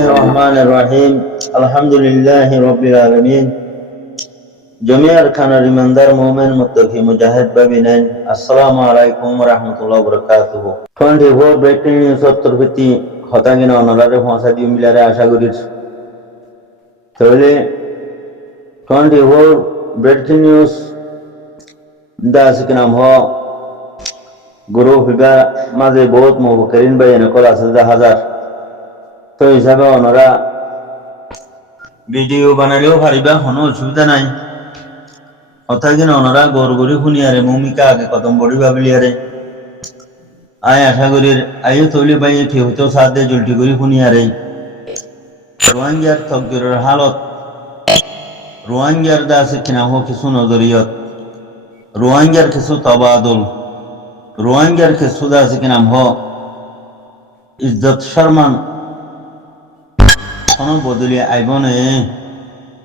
الله الرحمن الرحيم الحمد لله رب العالمين جميع أركان الإيماندار مؤمن متقي مجاهد بابنين السلام عليكم ورحمة الله وبركاته 24 breaking news তরফতি হতাগিনা অনলারে পৌঁছা দিও মিলারে আশা করি তাহলে 24 ব্রেকিং নিউজ দাস কি নাম হ গুরু হিবা মাঝে বহুত মুবকরিন বাইন কল আছে হাজার তো হিসাবে ওনারা ভিডিও বানালেও পারিবা কোনো অসুবিধা নাই অর্থাৎ কিনা ওনারা গড় গড়ি শুনিয়ারে ভূমিকা আগে কদম বড়ি ভাবিলিয়ারে আয় আশা করি আয়ু তৈলি বাই কেউতেও সাথে জুলটি করি শুনিয়ারে রোহিঙ্গার তকদিরের হালত রোহিঙ্গার দাসে কিনা হোক কিছু নজরিয়ত রোহিঙ্গার কিছু তবাদল রোহিঙ্গার কিছু দাসে কিনা হ ইজ্জত শর্মান কোনো বদলি আইবনে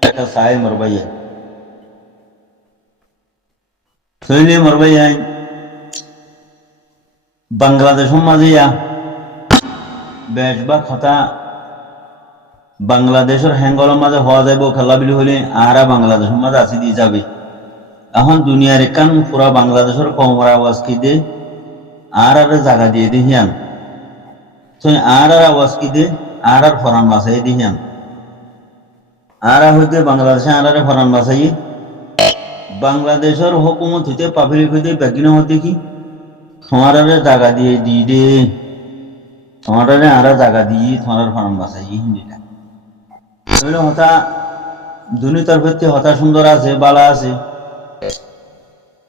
একটা সাই মরবাইয়া শৈলী মরবাইয়া বাংলাদেশ মাঝিয়া বেশ বা কথা বাংলাদেশের হ্যাঙ্গলের মাঝে হওয়া যাইব খেলা বিলি হলে আরা বাংলাদেশের মাঝে আসি দিয়ে যাবে এখন দুনিয়ার একান পুরা বাংলাদেশের কমর আওয়াজ কি দে আর জায়গা দিয়ে দিহিয়ান আর আওয়াজ কি দে আর ফরান বাসাই দিহিয়ান আর হইতে বাংলাদেশে আর ফরান বাসাই বাংলাদেশের হুকুমত হইতে পাবলিক হইতে বেগিন হতে কি তোমার জায়গা দিয়ে দি দে তোমার আর জায়গা দিয়ে তোমার ফরান বাসাই হিন্দিটা হতা দুনি তরফে হতা সুন্দর আছে বালা আছে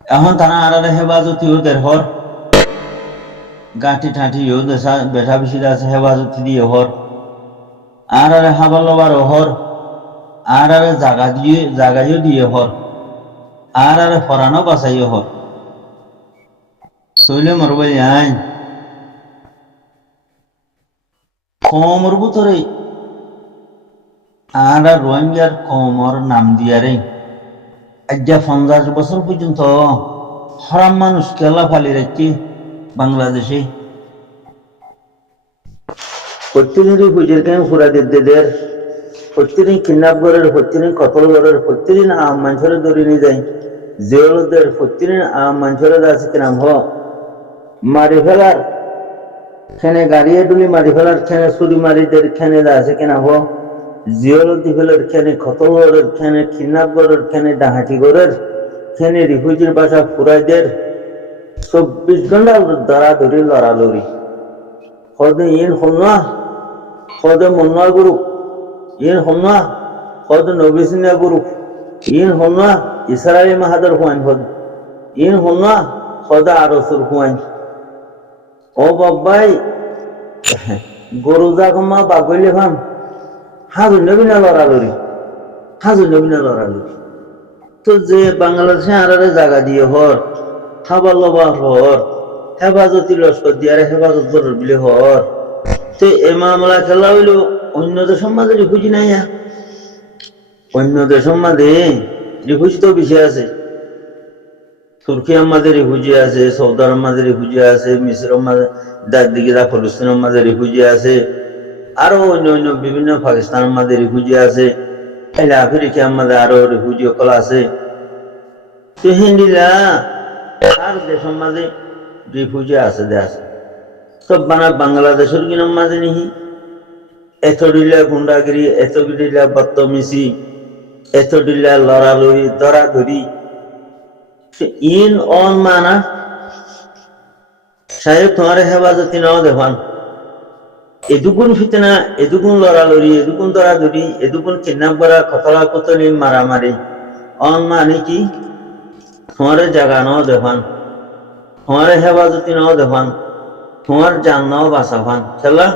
এখন তারা আর হেফাজতি ওদের হর গাঁঠি ঠাঠি দেশা বেঠা বেশি আছে হেফাজতি দিয়ে হর আর হাবার লবার হর আর জাগাইও দিয়ে হর আর ফরানো বাসাইও হর শৈলে মরবাই আইন কমর ভিতরে আর রোহিঙ্গার কমর নাম দিয়ারে আজ্ঞা 50 বছর পর্যন্ত হারাম মানুষ কেলা ফালি রাখছি বাংলাদেশে প্রতিদিনই পুজোর কেন ফুরা দেদের প্রতিদিন কিডন্যাপ করার প্রতিদিন কতল করার প্রতিদিন আম মানুষের ধরে নিয়ে যায় জেলদের প্রতিদিন আম মানুষের আছে কিনাম হ মারি ফেলার খেনে গাড়িয়ে ডুলি মারি ফেলার খেনে চুরি মারিদের খেনে আছে কিনা হ জিওলতি ফেলার খেনে কতল করার খেনে কিডন্যাপ করার খেনে ডাহাটি করার খেনে রিফিউজির বাসা ফুরাইদের 24 ঘন্টা ধরাধরি লড়ালড়ি হদে ইন হন্না হদে মন্না গুরু ইন হন্না হদে নবিসিনা গুরু ইন হন্না ইসরায়েলি মাহাদর হুয়াইন হদ ইন হন্না হদে আরসুর হুয়াইন ও বাবাই গরু জাগমা বাগইলে ভাম হাজু নবীনা লড়ালড়ি তো যে বাংলাদেশে আরারে জায়গা দিয়ে হর খাবার লবার হর হেফাজতি লস্কর দিয়ে হেফাজত করার বিলে হর তো এ মামলা খেলা হইল অন্য দেশের মাঝে রিফিউজি নাই অন্য দেশের মাঝে রিফিউজি তো বেশি আছে তুর্কিয়ার মাঝে রিফিউজি আছে সৌদি আরবের মাঝে রিফিউজি আছে মিশরের মাঝে দাদিগিরা ফলস্তিনের মাঝে রিফিউজি আছে আরো অন্য বিভিন্ন পাকিস্তানের মাঝে রিফিউজি আছে আফ্রিকার মাঝে আরো রিফিউজি সকল আছে তো হিন্দিলা আর দেশের মাঝে রিফিউজি আছে সব বাংলাদেশের কিনার মাঝে নিহি এত ডিলা গুন্ডাগিরি এত ডিলা বদতমিজি এত ডিলা লড়ালড়ি দরাদরি ইন অন মানা সাহেব তোমার হেফাজতি নাও দেখান এদুকুন ফিতনা এদুকুন লড়ালড়ি এদুকুন দরাদরি এদুকুন কিডন্যাপ করা খতলা কতলি মারামারি অন মানে কি তোমার জায়গা নাও দেখান তোমার হেফাজতি নাও দেখান তোমার জান নাও বাঁচাফান খেলা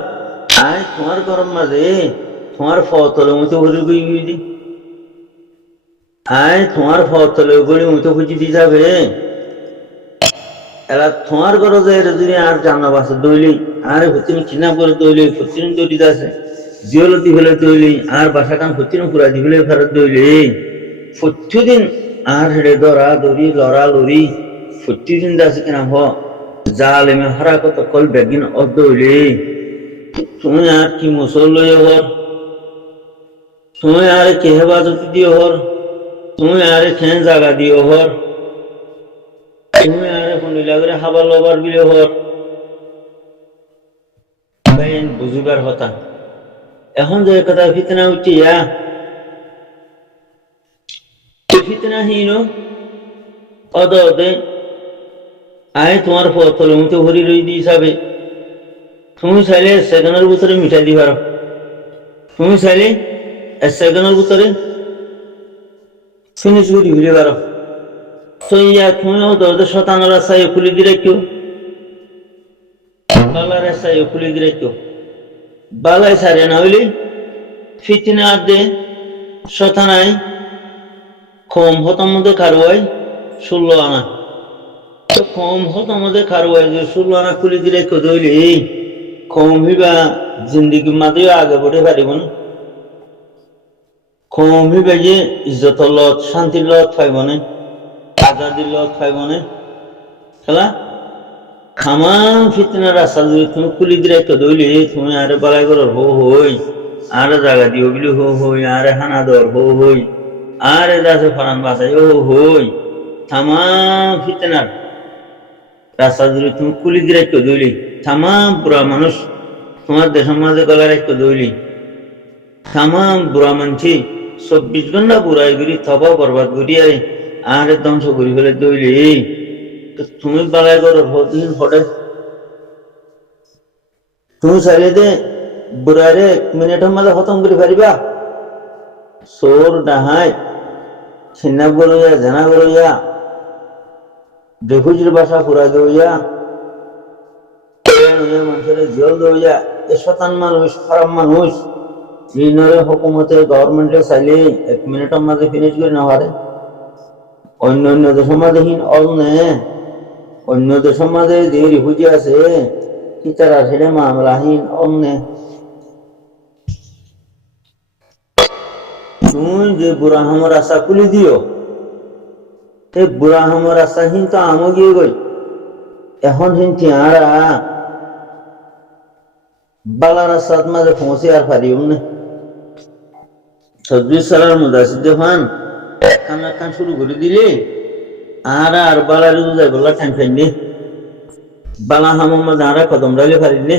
আয় তোমার গরম মাঝে তোমার ফতলে মতো ভরি গই দি আয় তোমার ফতলে গড়ি মতো খুঁজি দি যাবে এরা তোমার ঘর যায় যদি আর জানা বাসা দইলি আর প্রতিদিন কিডন্যাপ করে দইলি প্রতিদিন দৌড়ি আছে জিওলতি ফেলে দইলি আর বাসা কান প্রতিদিন পুরা দি ফেলে ফেরত দইলি প্রতিদিন আর হেড়ে দরা দৌড়ি লড়ালড়ি প্রতিদিন আছে কিনা হ জালেমে হারা কত কল বেগিন অদইলি তুমি আর কি মুসল লই তুমি আরে কে হেফাজত দিও হর, তুমি আরে ঠেন জাগা দিও হর, তুমি আরে খুনিলা করে হাবার লবার বিলে হর, বাইন বুঝিবার কথা। এখন যে কথা ফিতনা উঠিয়া ফিতনা হীন অদে আয় তোমার ফলে মুখে হরি রই দি হিসাবে তুমি চাইলে সেকেন্ডের ভিতরে মিঠাই দি পারো, তুমি চাইলে সেকেন্ডের ভিতরে ফিনিশ করে ফেলে পারো। তো ইয়া তুমি ওদের শতানোর রাস্তায় খুলে দিয়ে রাখো, বালার রাস্তায় খুলে দিয়ে রাখো, বালাই সারে না হইলে ফিতনা দে শতানায় কম হতার মধ্যে কারোয়াই 16 আনা, তো কম হতার মধ্যে কারোয়াই যে 16 আনা খুলে দিয়ে রাখো দইলে কম হিবা জিন্দগির মাঝে আগে বড়ে পারিব না, কম হিবা যে ইজ্জতর লত শান্তির লত পাইব না, আজাদির লত পাইব না। খেলা খামান ফিতনার রাস্তা যদি তুমি খুলি দিয়ে রাখো দইলে তুমি আরে বালাই করো হো হই, আরে জায়গা দিও বলি হো হই, আরে হানা দর হো হই, আরে দাসে ফরান বাসাই ও হই, তামাম ফিতনার রাস্তা যদি তুমি খুলি দিয়ে রাখো দইলে তামাম বুড়া মানুষ তোমার দেশের মাঝে গলা রাখো দইলে তামাম বুড়া মানছি 24 ঘন্টা বুড়াই করি থবা বরবাদ করি আরে ধ্বংস করি ফেলে দইলে তুমি বালাই করো দিন হঠাৎ তুমি চাইলে দে বুড়ারে 1 মিনিটের মাঝে খতম করে পারিবা। চোর ডাহাই ছিন্নাব গরইয়া জানা গরইয়া বেহুজির বাসা পুরা গইয়া মানুষের জল দইয়া এ শতান মানুষ খারাপ মানুষ ঋণরে হুকুমতে গভর্নমেন্টে চাইলে 1 মিনিটের মাঝে ফিনিশ করে না পারে। অন্য অন্য দেশের মাঝে হীন অন্য অন্য দেশের মাঝে যে রিফিউজি আছে কি তারা সেটা মামলাহীন অন্য তুমি যে বুড়া হামর আশা খুলে দিও এই বুড়া হামর আশা হীন তো আমও গিয়ে গই এখন হীন টিয়ারা বালার আসাদ মাঝে পৌঁছে আর পারিও না। 26 সালের মুদাসির দেখান কান শুরু করে দিলে আর বালার যাই বললা ঠ্যাং খাইনি বালা হামর মাঝে আর কদম রাইলে পারিলে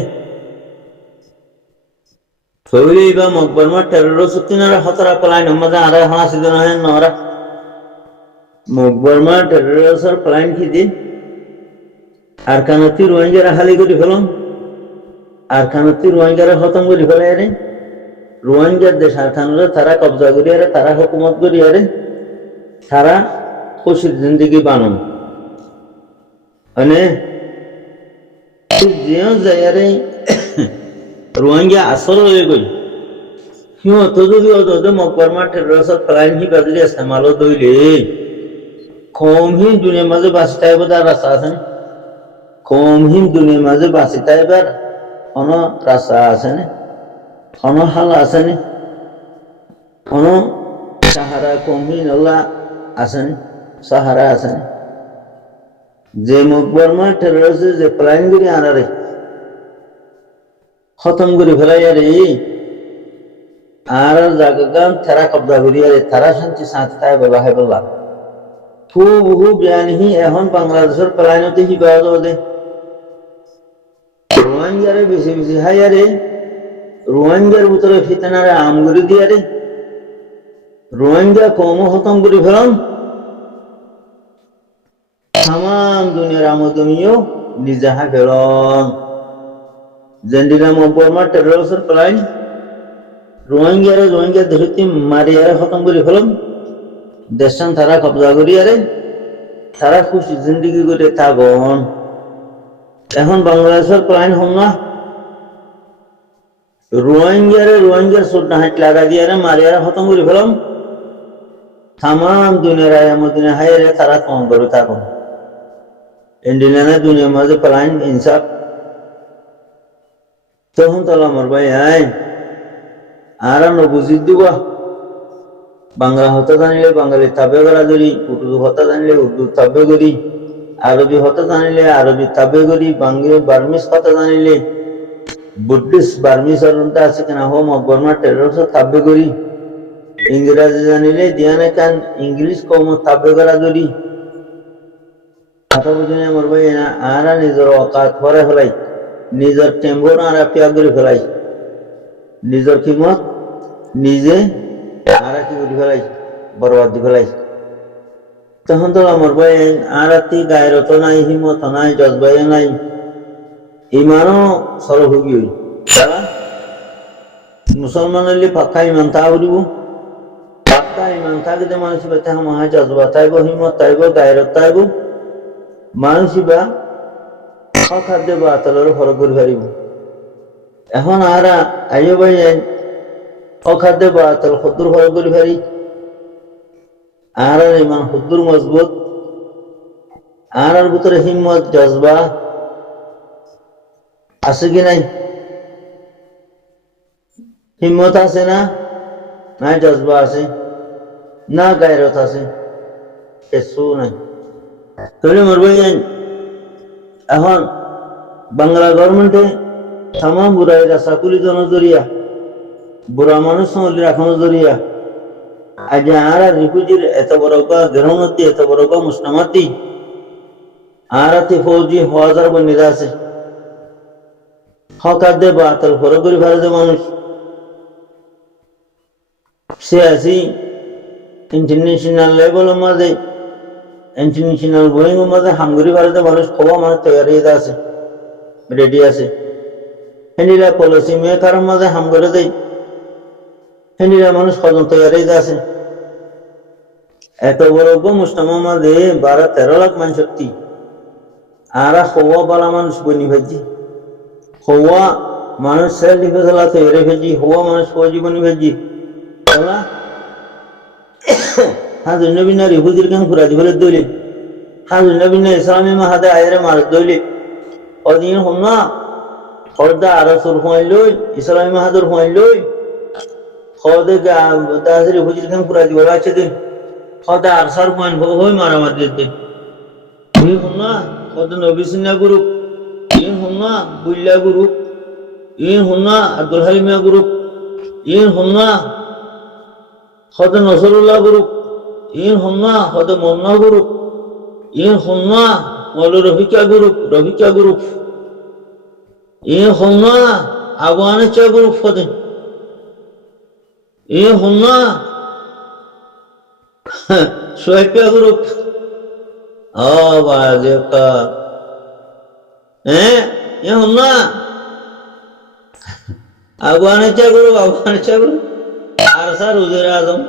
থইলে বা মকবরমা টেরর সুতিনারা হতরা পলাইন মাঝে আর হাসি দেন হেন নরা মকবরমা টেররসর পলাইন কি দিন আর কানতি রোহিঙ্গারা হালি করে ফেলুন আর কানতি রোহিঙ্গারা খতম করে ফেলে আরে রোহিঙ্গার দেশ আর খানরা তারা কবজা করি আরে তারা হুকুমত করি আরে তারা খুশির জিন্দগি বানুন মানে যেও যায় আরে রোহিঙ্গা আসর হয়ে গই সিহঁত যদি ওদের মকবরমা টেররসর পলাইন হি বাজলি ইস্তেমাল দইলে কমহীন দুনিয়ার মাঝে বাঁচি তাইবার রাস্তা আছে না, কমহীন দুনিয়ার মাঝে বাঁচি তাইবার কোনো রাস্তা আছে না, কোনো হাল আছে না, কোনো সাহারা কমহীন ওলা আছে না, সাহারা আছে না। যে মকবরমা টেররসে যে প্ল্যান করে আনারে খতম করে ফেলাই আরে আর জায়গা তারা কবজা করি আরে তারা শান্তি শান্তি তাই বলা হয় বলা বহু জ্ঞানী এখন বাংলাদেশের প্লাইনতে কি পাওয়া যাবে রোহিঙ্গারে বেশি বেশি হাই আরে রোহিঙ্গার ভিতরে ফিতনারে আম করে দিয়ে আরে রোহিঙ্গা কম খতম করে ফেলাম তাম দুনিয়ার আমদনিও নিজাহা ফেলন জেন্ডিরা মকবরমা টেররসের প্লাইন রোহিঙ্গা ধরতি মারি আরে খতম করে ফেলাম দেশান তারা কবজা করি আরে তারা খুশি জিন্দগি করে থাকুন। এখন বাংলাদেশের প্লাইন হম না রোহিঙ্গার চোদ্দ হাঁট লাগা দিয়ে মারি আর খতম করে ফেলাম তাম দুনিয়ার আয়ামদিনে হাই রে তারা কম করে থাকুন ইন্ডিয়ানে দুনিয়ার মাঝে প্লাইন ইনসাফ তখন তাহলে আমার ভাই আয় আর বুঝি দিব বাংলা হতা জানিলে বাঙালি তাবে করা করি উর্দু হতা জানিলে উর্দু তাবে করি আরবি হতা জানিলে আরবি তাবে করি বার্মিস হতা জানিলে বুদ্ধিস্ট বার্মিস আর আছে কিনা হোম মকবরমা টেররস তাবে করি ইংরাজি জানিলে দিয়ানে কান ইংলিশ কম তাব্বে করা দরি কথা বুঝিনি আমার ভাই না আরা নিজের অকাত করে ফেলাই নিজের টেম্বর আরা পিয়া করে ফেলাই নিজের কিমত নিজে আরা কি করে ফেলাই বরবাদ দি ফেলাই তখন তো আমার ভাই আর গায়েরত নাই হিমত নাই জজবাই নাই ইমানও সরভোগী হই তারা মুসলমান হইলে পাক্কা ইমান তা উড়িব পাক্কা ইমান থাকিতে মানুষ বেতে মহা জজবা তাইব হিমত তাইব গায়েরত তাইব মানুষ বা খাদ্য বা আতলের ফরক করে পারিব এখন আরা আইও ভাই অখাদ্য বা আতল সদ্দুর ফরক করে পারি আর ইমান সদ্দুর মজবুত আর ভিতরে হিম্মত জজবা আছে কি নাই হিম্মত আছে না নাই জজবা আছে না গায়রত আছে কিছু নাই তাহলে মরবে এখন বাংলা গভর্নমেন্টে তামাম বুড়াইরা চাকুরি জনের জরিয়া বুড়া মানুষ সঙ্গে রাখানোর জরিয়া আজ আর রিফিউজির এত বড় গ্রহণতি এত বড় মুসলামাতি আর ফৌজি হাজার বন্যা আছে হকার বা আতল ফরগরি ভারতে মানুষ সে আছি ইন্টারন্যাশনাল লেভেলের মাঝে ইন্টারন্যাশনাল বোয়িং এর মাঝে হাঙ্গরি ভারতে মানুষ খোয়া মানুষ তৈরি আছে রেডি আছে হেনিলা পলিসি মেকার মাঝে হাম করে দেয় হেনিলা মানুষ কজন তৈরি আছে এত বড় মুসলামের মাঝে 12-13 লাখ মানুষ শক্তি আর খোয়া বালা মানুষ বনি ভাজি হওয়া মানুষ সেল ডিফেসলা তৈরি ভেজি হওয়া মানুষ ফৌজি বনি ভেজি হাজুর নবী না রিহুদির কেন ফুরা দিবলে দইলে হাজুর নবী না ইসলামী মাহাদে আয়রে মারত দইলে অদিন হম না হরদা আরসুর হুঁয়াই লই ইসলামী মাহাদুর হুঁয়াই লই হদে দাসের রিহুদির কেন ফুরা দিব আছে দিন হদা আরসার হুঁয়ান হই মারামার দিতে তুই হম না হদ নবী সিন্না গ্রুপ ইন হুন্না বুল্লা গ্রুপ ইন হুন্না আব্দুল হালিমিয়া গ্রুপ ইন হুন্না হদ নসরুল্লাহ গ্রুপ ইন হুন্না হদ মোমনা গ্রুপ ইন হুন্না মৌল রফিকা গ্রুপ ইন হুন্না আফগানিস্তান গ্রুপ হদে ইন হুন্না সোয়েপিয়া গ্রুপ ও বাজেকা ये हम ना अफगानिस्तान ग्रुप आरसार उजूर आजम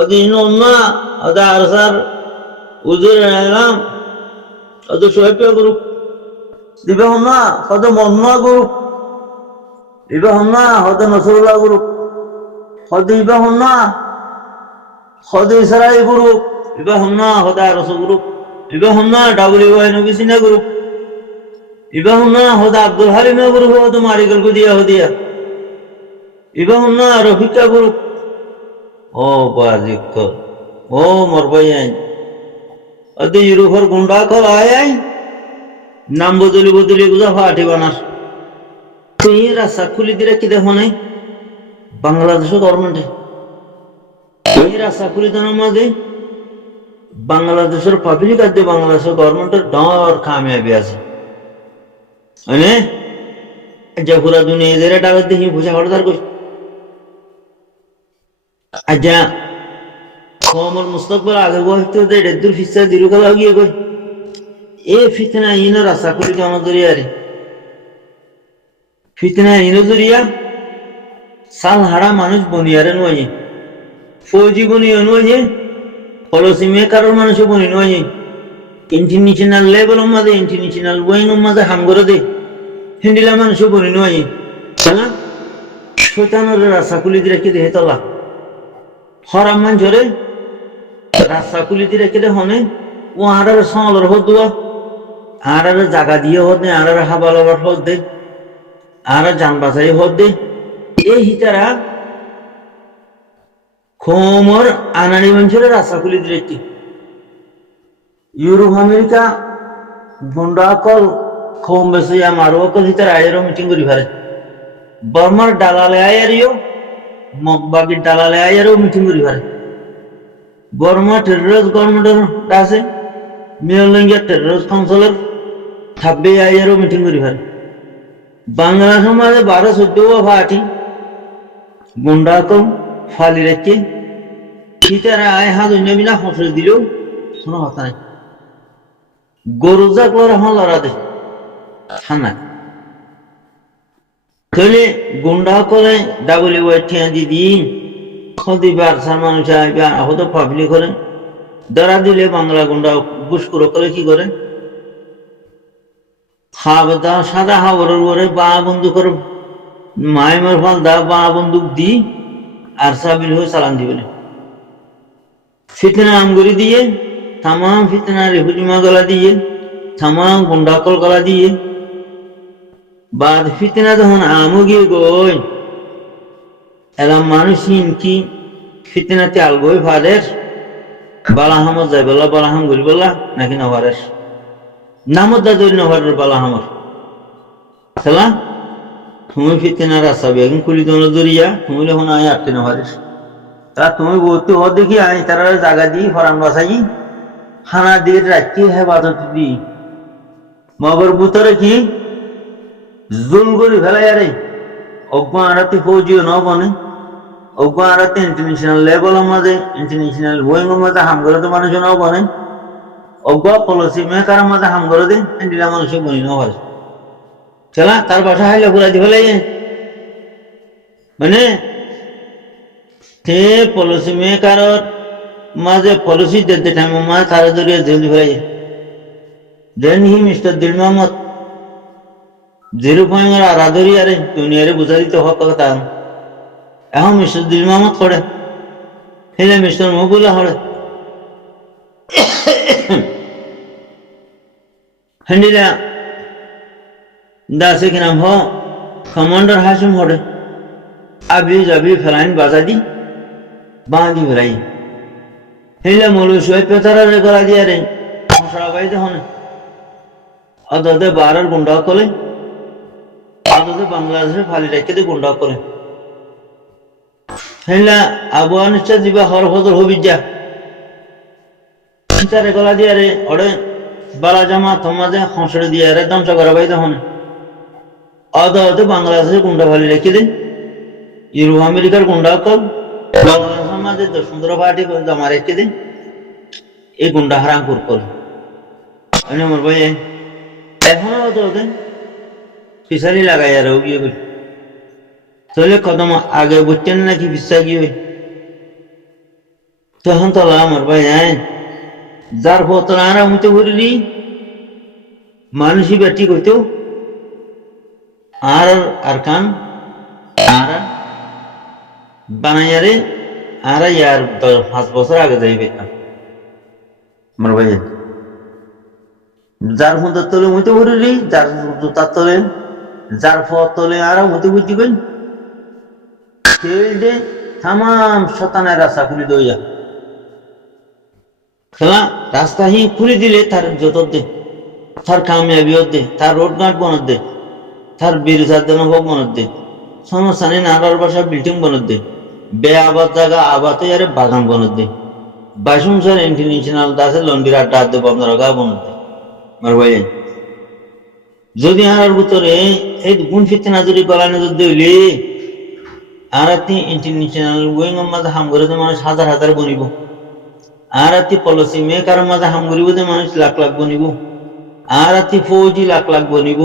अदीन उम्मा अदा आरसार उजूर आलम अदु शोएबिया ग्रुप दिबे हम ना हद मोहम्मा ग्रुप दिबे हम ना हद नसरुल्लाह ग्रुप हद दिबे हम ना हद इसराइल ग्रुप दिबे हम ना हद आरस ग्रुप दिबे हम ना WY नबीसिना ग्रुप इबा हुन्ना होदा अब्दुल हलीम ग्रुप हो तो मारिकल को दिया इबा हुन्ना रफिका ग्रुप ओ बाजिक ओ मरबाई आई अदे यूरोपर गुंडा कल आए नाम बदली गुजा फाटी बानार तो ये रास्ता खुली दिरा किदे होने बांग्लादेश गवर्नमेंट है ये रास्ता खुली दोनों मादे बांग्लादेश पब्लिक आदे बांग्लादेश गवर्नमेंट डर कामयाबी আছে अने जब पूरा दुनिया इधर डाल दे ही भूसा हड़दार कोई अजा कौमर मुस्तकबिल आगे वो तो दे डेदुर फिसा दिरु का लगी है कोई ये फितना इनो रास्ता कोई जाना दुरिया रे फितना इनो दुरिया साल हरा मानुष बुनियारे नोये फौजी बुनिया नोये पॉलिसी मेकर मानुष बुनिया नोये इंटरनेशनल लेवल मादे इंटरनेशनल वोइंग मादे हम करे दे हिंदीला मानुष बनि नय चला शैतानर रास्ता खुली दि राखि दे हेतला हराम मानजरे रास्ता खुली दि राखि दे हने ओ आरार सलर हदुआ आरार जागा दिए हदे आरार हाबालावर हदे आरार जान बासाई हदे ए हितारा खोमर आनानी मानजरे रास्ता खुली दि राखि यूरोप अमेरिका गुंडा कल खोम बेसे या मारो कल हितर आयरो मीटिंग करी भारे बर्मार डालाले आयरियो বাকি দালালে আয়ারও মিটিং করি পারে বর্মা টেরোরিস্ট গভর্নমেন্টের আছে মিয়ানলিঙ্গা টেরোরিস্ট কাউন্সিলর থাকবে আয়ারও মিটিং করি পারে বাংলা সমাজে 12-14 পার্টি গুন্ডা কম ফালি রেখে সীতারা আয় হাত অন্য বিনা ফসল দিলেও কোনো কথা নাই গরু জাগলার এখন লড়া দে থানা তাহলে গুন্ডা করে ডাবলি ওয়াই ঠিয়া দিদি খদিবার সার মানুষ আইবে আহত পাবলিক করে ধরা দিলে বাংলা গুন্ডা বুসকুরো করে কি করে হাবদা সাদা হাবরের ওরে বা বন্দুকের মাইমের ফল দা বা বন্দুক দি আর সাবিল হয়ে চালান দিবে ফিতনা আমগুরি দিয়ে তামাম ফিতনা রেহুজিমা গলা দিয়ে তামাম গুন্ডাকল গলা দিয়ে বাদ ফিতনা যখন আমও গিয়ে গই এলা মানুষ কি ফিতনাতে আলগই ফাদের বালাহামত যাই বললা বালাহাম গরি বললা নাকি নভারের নামত দা দরি নভারের বালাহামর খেলা তুমি ফিতনার রাস্তা বেগুন কুলি দোনো দরিয়া তুমি যখন আয় আটকে নভারিস তা তুমি বলতে হ দেখি আই তারা জায়গা দিই ফরান বাসাই খানা দিয়ে রাখি হেফাজত দিই মগর বুতরে কি জুল করে ফেলাই আরে অজ্ঞ আরাতে ফৌজিও ন বনে অজ্ঞ আরাতে ইন্টারন্যাশনাল লেভেলের মাঝে ইন্টারন্যাশনাল ওয়েঙ্গের মাঝে হাম করে তো মানুষ ন বনে অজ্ঞ পলিসি মেকার মাঝে হাম করে দে ইন্ডিয়া মানুষ বনি ন হয় চলা তার বাসা হাইলে ঘুরা দি ফেলাই মানে তে পলিসি মেকার মাঝে পলিসি দিতে টাইম মা তারা ধরিয়ে জলদি ফেলাই দেন হি মিস্টার দিল মোহাম্মদ 0 আরাধরি আরে দুনিয়ারে বুঝা দিতে হক কথা এখন মিস্টার দিল মোহাম্মদ করে হেলে মিস্টার মহবুল্লাহ হরে হ্যান্ডিলা দাসে কি নাম হ কমান্ডার হাসিম হরে আবি যাবি ফেলাইন বাজা দি বাঁধি ফেলাই হেলে মৌলু সোয়ে পেতারে গলা দিয়ে রে মশলা বাইতে হনে আদাতে বারার গুন্ডা কলে আদাতে বাংলাদেশে ফালি রেখে গুন্ডা করে হেলা আফগানিস্তান দিবা হর ফজর হবি যা তারে গলা দিয়ে রে ওরে বালা জামা তোমাদের খসড়ে দিয়ে রে ধ্বংস করা বাইতে হনে আদাতে বাংলাদেশে গুন্ডা ফালি রেখে দিন ইউরোপ আমেরিকার গুন্ডা কল বাংলাদেশের মাঝে 10-15 পার্টি জমা রেখে দিন এই গুন্ডা হারাম কর আমার ভাই এখনো ওদের ফিসারি লাগাই আর গিয়ে তাহলে কদম আগে বুঝতেন নাকি ফিসা গিয়ে তখন তো আমার ভাই যার ফতন আর মুতে ঘুরিলি মানুষই বেটি কইতো আর কান আর বানাইয়ারে আর ইয়ার 5 বছর আগে যাইবে আমার ভাই যার মধ্যে তলে মতো ঘুরিলি যার জুতার তলে যার ফত তলে আর মতো ঘুরছি কই ফিল্ডে তামাম শতানের রাস্তা খুলে দইয়া খেলা রাস্তা হি খুলে দিলে তার যত দে তার কামিয়াবি দে তার রোড গার্ড বনত দে তার বিরুজার দেন হোক বনত দে সমস্যানি নাগার বাসা বিল্ডিং বনত দে বে আবাদ জায়গা আবাদ আরে বাগান বনত দে 22 ইন্টারন্যাশনাল দাসে লন্ডির আড্ডা দে আপনার গা বনত দে আমার ভাই যদি আর ভিতরে এই গুণ ফিতনা যদি গলানো যদি হইলে আর ইন্টারন্যাশনাল ওয়েং মাঝে হাম করে মানুষ হাজার বনিব আর পলিসি মেকার মাঝে হাম করিব মানুষ লাখ বনিব আর ফৌজি লাখ বনিব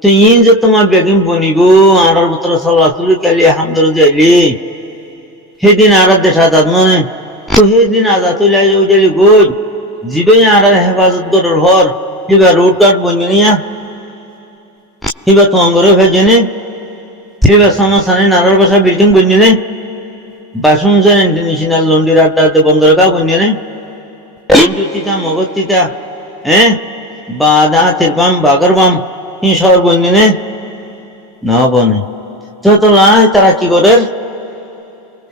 তো ইন যে তোমার বেগিম বনিব আর ভিতরে চলাচল কালি হাম ধরে যাইলে সেদিন আর দেশ আজাদ নয় তো সেদিন আজাদ হইলে যাইলে গই জীবে আর হেফাজত করার ঘর এবার রোড গার্ড বনি নিয়া এবার তোমার ঘরে ভেজে নে এবার সমস্যা নারার বাসা বিল্ডিং বনি নে 22 ইন্টারন্যাশনাল লন্ডির আড্ডাতে বন্দরগাঁও বনি নে হিন্দু তিতা মগজ তিতা বাদা তিরপাম বাগর বাম ই শহর বনি নে না বনে যত লাই তারা কি করে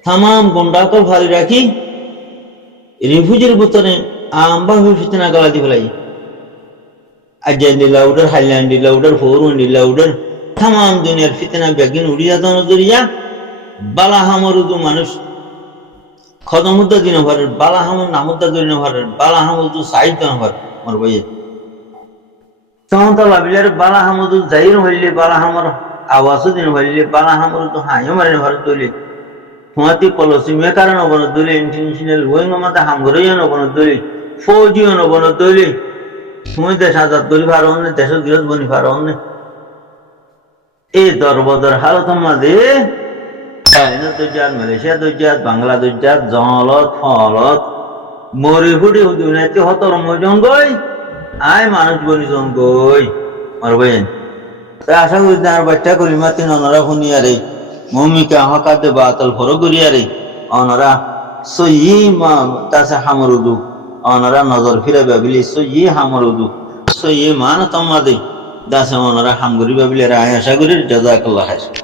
তামাম গুন্ডাকল ভারী রাখি রিফিউজির ভিতরে আম্বা ফিতনা গলা দি ফেলাই আজান্ডি লাউডার হাইল্যান্ডি লাউডার ফোরুন্ডি লাউডার তামাম দুনিয়ার ফিতনা বেগিন উড়িয়া দন দরিয়া বালা হামরুদু মানুষ খদমুদ্দা দিন ভরের বালা হামর নামুদ্দা দিন ভরের বালা হামুদু সাহিত্য ভর মোর বইয়ে তখন তো ভাবিলার বালা হামুদু যাইর হইলে বালা হামর আওয়াজও দিন হইলে বালা হামরুদু হাইও মারেন ভর দলি হুয়াতি পলসিমে কারণ অবন দলি ইন্টারন্যাশনাল ওয়েং আমাদের হামগরইও নবন দলি ফৌজিও নবন দলি তুমি দেশ আজাদ দলি ভার অন্য দেশের গৃহস্থ বনি ভার অন্য এই দরবদর হালত মাঝে চাইনা দৈজাত মালয়েশিয়া দৈজাত বাংলা দৈজাত জলত ফলত মরি ফুটি দুনিয়াতে হতর মজন গই আয় মানুষ বনি জন গই মারবেন তাই আশা করি আর বাচ্চা করি মাতি অনরা শুনিয়ারে মমিকা হকাতে বাতল ফরো করিয়ারে অনরা সই মা তাসে হামরুদু অনরা নজর ফিরে ভাবিলি সই হামরুদু সই মান তোমাদে দাসে অনরা হামগুরি ভাবিলে আয় আশা করি জাযাকাল্লাহ খাইর